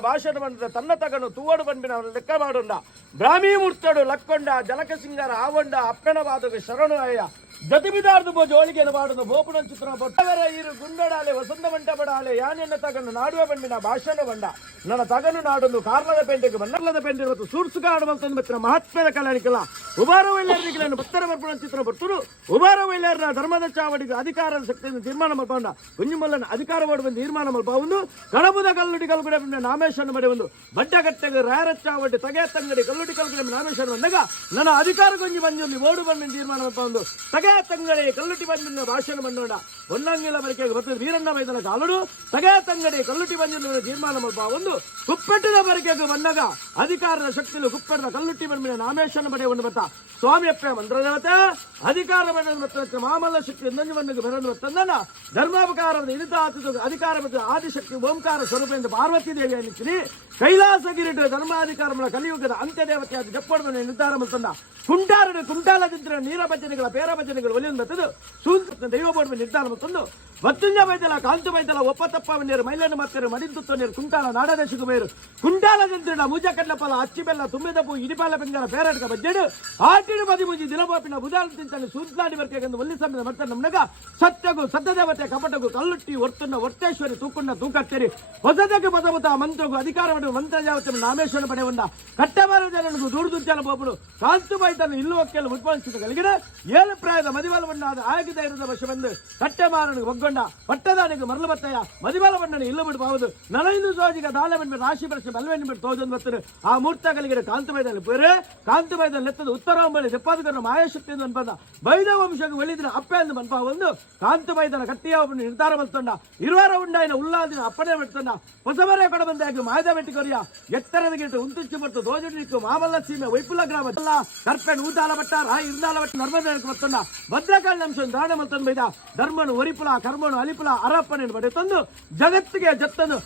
ಭಾಷಣ ಬಂದ ತನ್ನ ತಗನು ತೂವಡು ಬಂದಿನ ಲೆಕ್ಕ ಮಾಡೋಣ ಬ್ರಾಹ್ಮಿ ಮುಡ್ತಡು ಲಕ್ಕೊಂಡ ಜಲಕ ಸಿಂಗಾರ ಆವಂಡ ಅಪ್ಪನ ಬಾದಗೆ ಶರಣು ಅಯ್ಯ ಜತಿಬಿದಾರ್ದು ಬೋ ಜೋಳಿಗೆನ ಬಾಡುದು ಬೋಪುಣ ಚಿತ್ರ ಬೊಟ್ಟವರ ಇರು ಗುಂಡಡಾಲೆ ವಸಂತ ಮಂಟ ಬಡಾಲೆ ಯಾನೆನ್ನ ತಗನು ನಾಡುವ ಬಂಡಿನ ಭಾಷಣ ಬಂಡ ನನ್ನ ತಗನು ನಾಡೊಂದು ಕಾರ್ಲದ ಪೆಂಡೆಗೆ ಬನ್ನರ್ಲದ ಪೆಂಡೆ ಇವತ್ತು ಸೂರ್ಸುಗ ಆಡುವಂತ ಬತ್ತಿನ ಮಹಾತ್ಮದ ಕಲಾನಿಕಲ್ಲ ಉಬಾರ ವೈಲ್ಯರಿಗೆ ಬತ್ತರ ಬರ್ಪುಣ ಚಿತ್ರ ಬರ್ತರು ಉಬಾರ ವೈಲ್ಯರ ಧರ್ಮದ ಚಾವಡಿಗೆ ಅಧಿಕಾರದ ಶಕ್ತಿಯನ್ನು ತೀರ್ಮಾನ ಮಲ್ಪಂಡ ಕುಂಜಿಮಲ್ಲನ ಅಧಿಕಾರ ಮಾಡುವಂತ ತೀರ್ಮಾನ ಮಲ್ಪ ಒಂದು ಕಡಬುದ ಕಲ್ಲುಡಿ ಕಲ್ಗುಡೆ ನಾಮೇಶನ ಬಡೆ ಒಂದು ಬಡ್ಡಗಟ್ಟೆಗೆ ರಾಯರ ಚಾವಡಿ ತಗೆ ತಂಗಡಿ ಕಲ್ಲುಡಿ ಕಲ್ಗುಡೆ ನಾಮೇಶನ ಬಂದಾಗ ನನ್ನ ಅಧಿಕಾರ ಕೊಂಜಿ ಬಂದಿ ಓಡು ಬಂದ ತೀರ್ಮಾನ ಮಲ್ಪ ಒಂದು ತಗೆ ತಂಗಡಿ ಕಲ್ಲುಟಿ ಬಂದಿನ ಭಾಷಣ ಬಂದೋಡ ಹೊನ್ನಂಗಿಲ ಬರಿಕೆಗೆ ಬರ್ತದೆ ವೀರಣ್ಣ ಮೈದನ ಕಾಲುಡು ತಗೆ ತಂಗಡಿ ಕಲ್ಲುಟಿ ಬಂದಿನ ತೀರ್ಮಾನ ಮಲ್ಪ ಒಂದು ಕುಪ್ಪೆಟ್ಟಿನ ಬರಿಕೆಗೆ ಬಂದಾಗ ಅಧಿಕಾರದ ಶಕ್ತಿಲು ಕುಪ್ಪೆಟ್ಟದ ಕಲ್ಲುಟ್ಟಿ ಬಂದಿನ ನಾಮೇಶನ ಬಡೆ ಒಂದು ಬತ್ತ ಸ್ವಾಮಿಯಪ್ಪ ಮಂತ್ರದೇವತೆ ಅಧಿಕಾರ ಬಂದ ಮಾಮಲ್ಲ ಶಕ್ತಿ ಇನ್ನೊಂದು ಬಂದಿಗೆ ಬರೋದು ಬರ್ತಂದನ ಧರ್ಮಾಪಕಾರದ ಇಳಿತ ಆತದ ಅಧಿಕಾರ ಮತ್ತು ಆದಿಶಕ್ತಿ ಓಂಕಾರ ಸ್ವರೂಪ ಎಂದು ಪಾರ್ವತಿ ದೇವಿ ಅನ್ನಿಸ್ತೀನಿ ಕೈಲಾಸಗಿರಿಟ್ಟು ಧರ್ಮಾಧಿಕಾರ ಕಲಿಯುಗದ ಅಂತ್ಯದೇವತೆ ಅದು ಜಪ್ಪಡವನ್ನು ನಿರ್ಧಾರ ಮಾಡ್ತಂದ ಕುಂಟಾರಡು ಕುಂಟಾಲದಿದ್ದರೆ ನೀರ ಭಜನೆಗಳ ಪೇರ ಭಜನೆಗಳು ಒಲಿಯನ್ನು ಬರ್ತದೆ ಸೂತ್ರ ದೈವ ಬೋರ್ಡ್ ನಿರ್ಧಾರ ಮಾಡ್ತಂದು ವತ್ತುಂಜ ಬೈದಲ ಕಾಂತು ಬೈದಲ ಒಪ್ಪ ತಪ್ಪವನ್ನೇರು ಮೈಲನ್ನು ಮಾತೇರು ಮಡಿಂತು ನೀರು ಕುಂಟಾಲ ನಾಡದೇಶಕ್ಕೆ ಬೇರು ಕುಂಟಾಲದಿಂದ್ರ ಮುಜ ಕಡ್ಲಪಲ ಅಚ್ಚಿ ಬೆಲ್ಲ ತುಂಬಿದ ಪೂ ಇಡಿಪಾಲ ಬೆಂಗಲ ಪೇರಡ್ಕ ಬಜ್ಜೆಡು ಆಟಿಡು ಬದಿ ಮುಜಿ ದಿಲಪಾಪಿನ ಬುಧಾಲ ತಿಂತಾನೆ ಸೂತ್ಲಾಡಿ ಬರ್ಕೆಂದು ಒಲ್ಲಿ ಸಮಯದ ಮತ್ತೆ ನಮ್ನಗ ಸತ್ಯಗೂ ಸತ್ಯದೇವತೆ ಕಪಟಗೂ ಕಲ್ಲುಟ್ಟಿ ಒರ್ತುನ್ನ ಒರ್ತೇಶ್ವರಿ ತೂಕುಂಡ ತೂಕಟ್ಟೇರಿ ಹೊಸದಕ್ಕೆ ಪದಮುತ ಮಂತ್ರಗೂ ಅಧಿಕಾರ ಮಾಡುವ ಮಂತ್ರಜಾವತೆ ನಾಮೇಶ್ವರ ಪಡೆಯುವಂದ ಕಟ್ಟಬಾರ ಜನನಿಗೂ ದೂರದುಂಚಾಲ ಬೋಪುಡು ಕಾಂತು ಬೈತನ್ನು ಇಲ್ಲು ಒಕ್ಕೆಲ್ಲ ಉತ್ಪಾದಿಸಿದ ಕಲಿಗಿಡ ಏಳು ಪ್ರಾಯದ ಮದಿಬಲವನ್ನಾದ ಆಗಿದ ಇರದ ವರ್ಷ ಬಂದು ಕಟ್ಟೆಮಾರನಿಗೆ ಒಗ್ಗೊಂಡ ಪಟ್ಟದಾನಿಗೆ ಮರಳು ಬತ್ತಯ್ಯ ಮದಿಬಲ ಬಣ್ಣನ ಇಲ್ಲು ಬಿಡು ಬಾವುದು ನನೈದು ಸೋಜಿಗ ದಾಲೆ ಬಂದ್ಬಿಟ್ಟು ರಾಶಿ ಬರ್ಷ ಬಲ್ವೆಣ್ಣು ಬಿಟ್ಟು ತೋಜನ್ ಬರ್ತದೆ ಆ ಮೂರ್ತಗಳಿಗೆ ಕಾಂತು ಬೈದಲ್ಲಿ ಬೇರೆ ಕಾಂತು ಬೈದಲ್ಲಿ ಎತ್ತದ ಉತ್ತರ ಒಂಬಳಿ ದೆಪ್ಪಾದಕರನ್ನು ಮಾಯಾಶಕ್ತಿಯಿಂದ ಅನ್ಬಂದ ಬೈದ ವಂಶಕ್ಕೆ ಒಳ್ಳಿದಿನ ಅಪ್ಪೆ ಎಂದು ಮನ್ಪ ಒಂದು ಕಾಂತು ಬೈದನ ಕಟ್ಟಿಯ ಒಬ್ಬನು ನಿರ್ಧಾರ ಬಲ್ತಂಡ ಇರುವಾರ ಉಂಡಾಯಿನ ಉಲ್ಲಾದಿನ ಅಪ್ಪನೆ ಬಿಡ್ತಂಡ ಹೊಸಬರೇ ಕೊಡ ಬಂದಾಗಿ ಮಾಯದ ಬೆಟ್ಟಿಕೊರಿಯ ಎತ್ತರದ ಗಿಟ್ಟು ಉಂತುಚ್ಚು ಬರ್ತು ದೋಜುಡಿಕ್ಕು ಮಾಮಲ್ಲ ಸೀಮೆ ವೈಪುಲ ಗ್ರಾಮ ಕರ್ಪೆನ್ ಊತಾಲ ಬಟ್ಟ ರಾಯಿ ಇರ್ದಾಲ ಬಟ್ಟ ನರ್ಮದ ಬರ್ತಂಡ ಭದ್ರಕಾಳಿ ಅಂಶ ದಾಣ ಮಲ್ತಂದು ಬೈದ ಧರ್ಮನು ಒರಿಪುಲ ಕರ್ಮನು ಅಲಿಪುಲ ಅರಪ್ಪನ ಬಡೆ ತಂದು ಜಗತ್ತಿಗೆ ಜತ್ತನು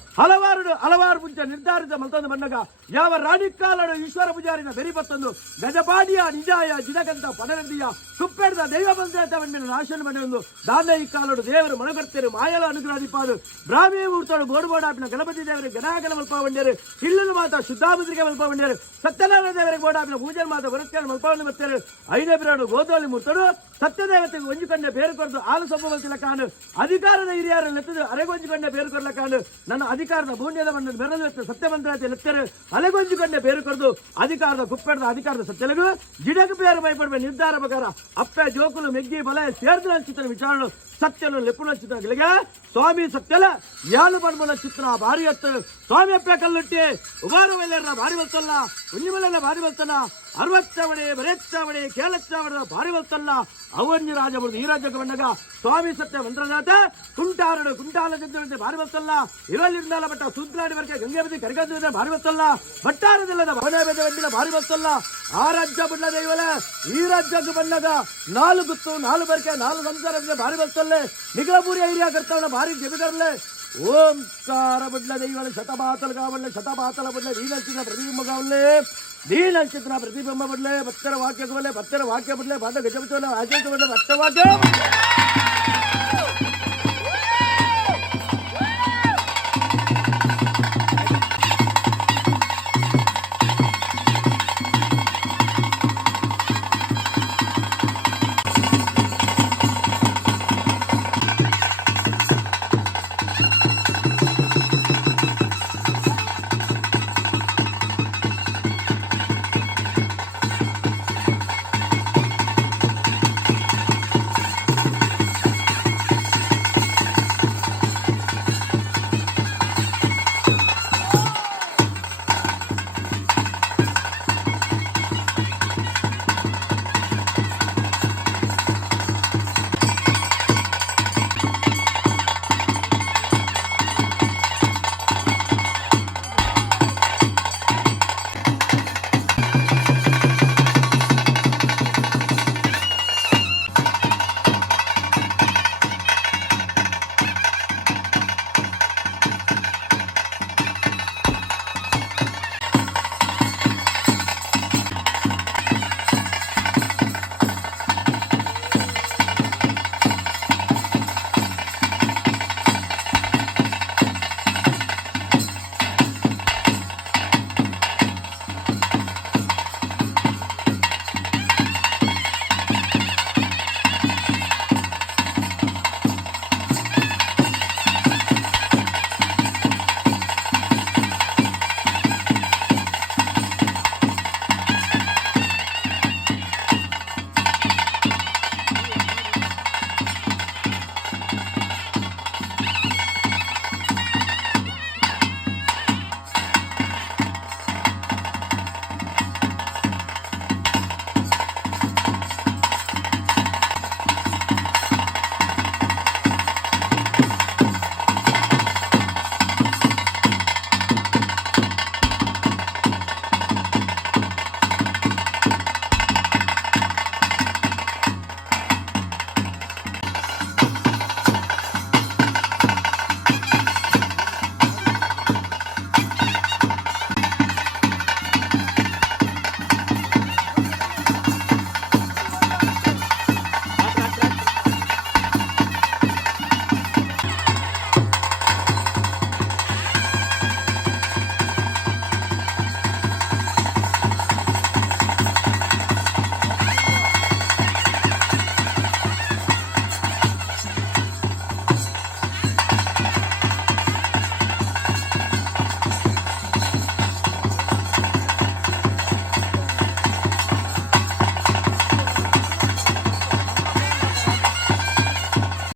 ಹಲವಾರು ಮುಂಚ ನಿರ್ಧಾರಿತ ಮಲ್ತಂದು ಬಂದಾಗ ಯಾವ ರಾಣಿಕಾಲಡು ಈಶ್ವರ ಪೂಜಾರಿನ ಬೆರಿ ಬತ್ತಂದು ಗಜಪಾಡಿಯ ನಿಜಾಯ ಜಿಡಗಂತ ಪಡನದಿಯ ಸುಪ್ಪೆಡ್ದ ದೈವ ಪಂಚಾಯತವನ್ನ ನಾಶನ ಮನೆಯೊಂದು ದಾನ ಈ ಕಾಲಡು ದೇವರು ಮನಗರ್ತೇರು ಮಾಯಲ ಅನುಗ್ರಹಿಪಾದು ಬ್ರಾಹ್ಮಿ ಮೂರ್ತರು ಗೋಡುಬೋಡಾಪಿನ ಗಣಪತಿ ದೇವರಿಗೆ ಗಣಾಗಲ ಮಲ್ಪ ಬಂಡೇರು ಇಲ್ಲಲು ಮಾತ ಶುದ್ಧಾಮುದ್ರಿಗೆ ಮಲ್ಪ ಬಂಡೇರು ಸತ್ಯನಾರಾಯಣ ದೇವರಿಗೆ ಗೋಡಾಪಿನ ಪೂಜೆ ಮಾತ ವರತ್ಕಾರ ಮಲ್ಪವನ್ನು ಬರ್ತೇರು ಐನೇ ಬಿರಾಡು ಗೋದೋಲಿ ಮೂರ್ತರು ಸತ್ಯದೇವತೆಗೆ ಒಂಜುಕೊಂಡೆ ಬೇರು ಕೊರದು ಆಲು ಸೊಬ್ಬ ಕಾಣು ಅಧಿಕಾರದ ಹಿರಿಯರು ಲೆತ್ತದು ಅರೆಗೊಂಜುಕೊಂಡೆ ಬೇರು ಕೊರಲ ಕಾಣು ನನ್ನ ಅಧಿಕಾರದ ಭೂನ್ಯದ ಬಣ್ಣದ ಬೆರಲು ಎತ್ತ ಸತ್ಯಮಂತ್ರಾತೆ ಲೆತ್ತರು ಅಲೆಗೊಂಜುಕೊಂಡೆ ಬೇರು ಕೊರದು ಅಧಿಕಾರದ ಕುಪ್ಪೆಡದ ಅಧಿಕಾರದ ಸತ್ಯಲಗು ಜಿಡಕು ಬೇರು ಭಯಪಡುವ ನಿರ್ಧಾರ ಪ್ರಕಾರ ಅಪ್ಪೆ ಜೋಕುಲು ಮೆಗ್ಗಿ ಬಲ ಸೇರ್ದು ಚಿತ್ರ ವಿಚಾರಣೆ ಸತ್ಯನು ಲೆಪ್ಪುಣ ಚಿತ್ರಗಳಿಗೆ ಸ್ವಾಮಿ ಸತ್ಯಲ ಯಾಲು ಬಣ್ಮನ ಚಿತ್ರ ಭಾರಿ ಹತ್ತು ಸ್ವಾಮಿ ಅಪ್ಪೆ ಕಲ್ಲುಟ್ಟಿ ಉಬಾರ ವೈಲ್ಯರ ಭಾರಿ ಬರ್ತಲ್ಲ ಕುಂಜಿಮಲೆಲ್ಲ ಭಾರಿ ಬರ್ತಲ್ಲ ಅರವತ್ತವಡೆ ಬರೆಚ್ಚಾವಡೆ ಕೇಳಚ್ಚಾವಡ ಭಾರಿ ಬರ್ತಲ್ಲ ಅವನ್ಯ ರಾಜ ಬರುದು ಈ ರಾಜ್ಯಕ್ಕೆ ಬಂದಾಗ ಸ್ವಾಮಿ ಸತ್ಯ ಮಂತ್ರನಾಥ ಕುಂಟಾರಡು ಕುಂಟಾಲ ಜಂತೆ ಭಾರಿ ಬರ್ತಲ್ಲ ಇರಲಿಂದಾಲ ಬಟ್ಟ ಸುದ್ರಾಡಿ ಬರ್ಕೆ ಗಂಗೆ ಬದಿ ಕರಿಗಂದ್ರೆ ಭಾರಿ ಬರ್ತಲ್ಲ ಬಟ್ಟಾರದಿಲ್ಲದ ಭವನ ಬೆದ ಬಂದಿಲ್ಲ ಭಾರಿ ಬರ್ತಲ್ಲ ಆ ರಾಜ್ಯ ಬಿಡ್ಲದ ಇವಲ ಈ ರಾಜ್ಯಕ್ಕೆ ಬಂದಾಗ ನಾಲು ಗುತ್ತು ನಾಲು ಬರ್ಕೆ ನಾಲು ಸಂಸಾರ ಭಾರಿ ಬರ್ತಲ್ಲೇ ನಿಗಲಪುರಿ ಐರಿಯಾ ಕರ್ತವನ ಭಾರಿ ಜಬಿದರ್ಲೆ ಓಂಕಾರ ಬಿಡ್ಲ ದೈವಲ ಶತಮಾತಲ ಕಾವಲ್ಲೆ ಶತಮಾತಲ ಬಿಡ್ಲೆ ದೀನಚಿತ್ರ ಪ್ರತಿಬಿಂಬ ಕಾವಲ್ಲೆ ದೀನಚಿತ್ರ ಪ್ರತಿಬಿಂಬ ಬಿಡ್ಲೆ ಭಕ್ತರ ವಾಕ್ಯ ಬಿಡ್ಲೆ ಭಕ್ತರ ವಾಕ್ಯ ಬಿಡ್ಲೆ ಬಾದ ಗಜಪತಿ ಆಚರಿಸ ಬಿಡ್ಲೆ ಭಕ್ತ ವಾಕ್ಯ